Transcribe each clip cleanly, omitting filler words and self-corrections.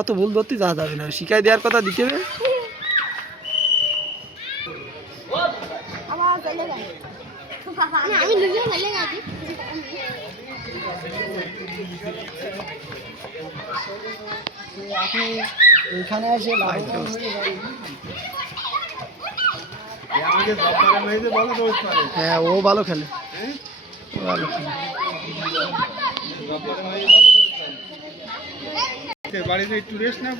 অত ভুল ধরতে যাওয়া যাবে না, শিখাই দেওয়ার কথা দিতে হবে। আমি নিজেও খেলে গেছি। আপনি এখানে এসে হ্যাঁ, ও ভালো খেলে, ভালো খেলে। বাড়িতে একটু রেস্ট নাও,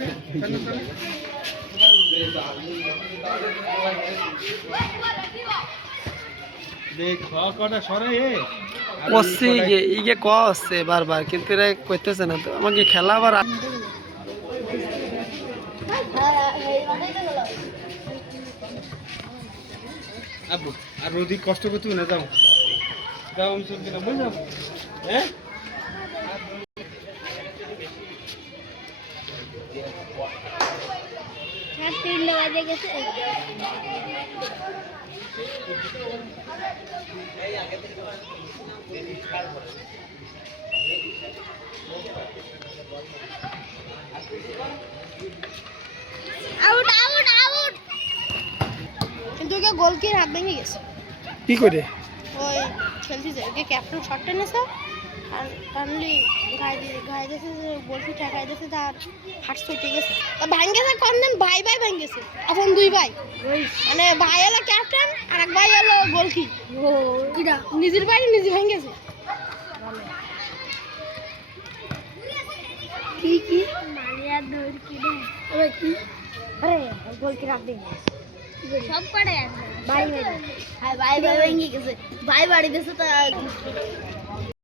করছে ইগে করছে বারবার, কিন্তু এরা করতেছে না তো। আমাকে খেলা আবার আর রোদি কষ্ট করতে না, যাও যাও, আমি চলছি না, বুঝলাম। হ্যাঁ, আউট আউট আউট। কিন্তু গোলকির হাত ভেঙে গেছে। কি করে? ওই খেলতেছে, ক্যাপ্টেন শট টেনেছে আর ফাইনালি গায়ে দিয়েছে, গোলকি ঠেকাই দিয়েছে, তার হাত ছুটে গেছে। তা ভাঙ্গেছে কোন দিন, ভাই ভাঙ্গেছে, এখন দুই ভাই, মানে ভাই হলো ক্যাপ্টেন আর এক ভাই হলো গোলকি। কিটা নিজের ভাই নিজে ভাঙ্গেছে। কি কি মারিয়া দৌড় কি রে? আরে কি, আরে গোলকি রাখ দে সব পড়ে ভাই ভাই, হ্যাঁ ভাই ভেঙে গেছে, ভাই বাড়ি দিয়েছে তা